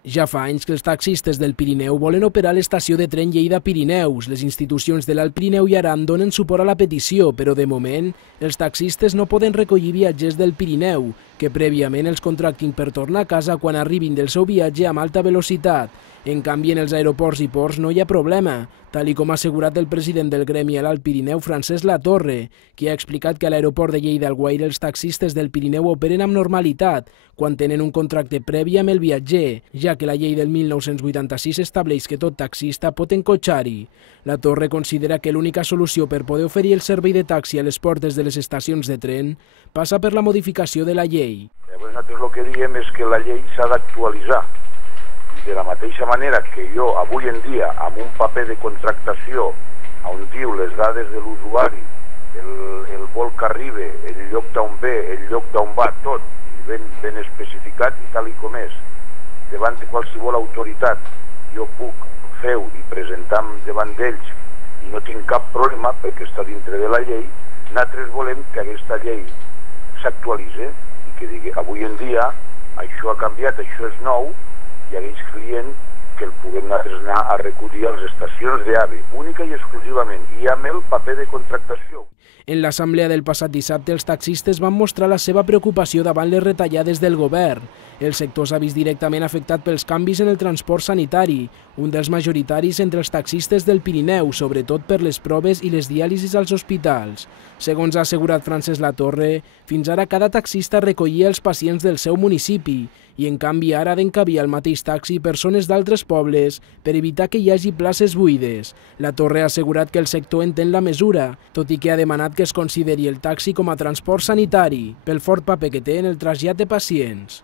Ja fa anys que els taxistes del Pirineu volen operar l'estació de tren Lleida-Pirineus. Les institucions de l'Alt Pirineu i Aran donen suport a la petició, però de moment els taxistes no poden recollir viatgers del Pirineu, que prèviament els contractin per tornar a casa quan arribin del seu viatge amb alta velocitat. En canvi, en els aeroports i ports no hi ha problema, tal com ha assegurat el president del gremi a l'Alt Pirineu, Francesc Latorre, qui ha explicat que a l'aeroport de Lleida-Alguaire els taxistes del Pirineu operen amb normalitat quan tenen un contracte previ amb el viatger, ja que la llei del 1986 estableix que tot taxista pot encotxar-hi. Latorre considera que l'única solució per poder oferir el servei de taxi a les portes de les estacions de tren passa per la modificació de la llei. Nosaltres el que diem és que la llei s'ha d'actualitzar. De la mateixa manera que jo avui en dia amb un paper de contractació on diu les dades de l'usuari, el vol que arriba, el lloc d'on ve, el lloc d'on va, tot ben especificat i tal com és, davant de qualsevol autoritat jo puc fer-ho i presentar davant d'ells i no tinc cap problema perquè està dintre de la llei. Nosaltres volem que aquesta llei s'actualitzi i que digui avui en dia això ha canviat, això és nou, i aquells clients que el puguem nosaltres anar a recollir a les estacions d'AVE, única i exclusivament, i amb el paper de contractació. En l'assemblea del passat dissabte, els taxistes van mostrar la seva preocupació davant les retallades del govern. El sector s'ha vist directament afectat pels canvis en el transport sanitari, un dels majoritaris entre els taxistes del Pirineu, sobretot per les proves i les diàlisis als hospitals. Segons ha assegurat Francesc Latorre, fins ara cada taxista recollia els pacients del seu municipi i en canvi ara ha d'encabir al mateix taxi persones d'altres pobles per evitar que hi hagi places buides. Latorre ha assegurat que el sector entén la mesura, tot i que ha demanat que es consideri el taxi com a transport sanitari pel fort paper que té en el trasllat de pacients.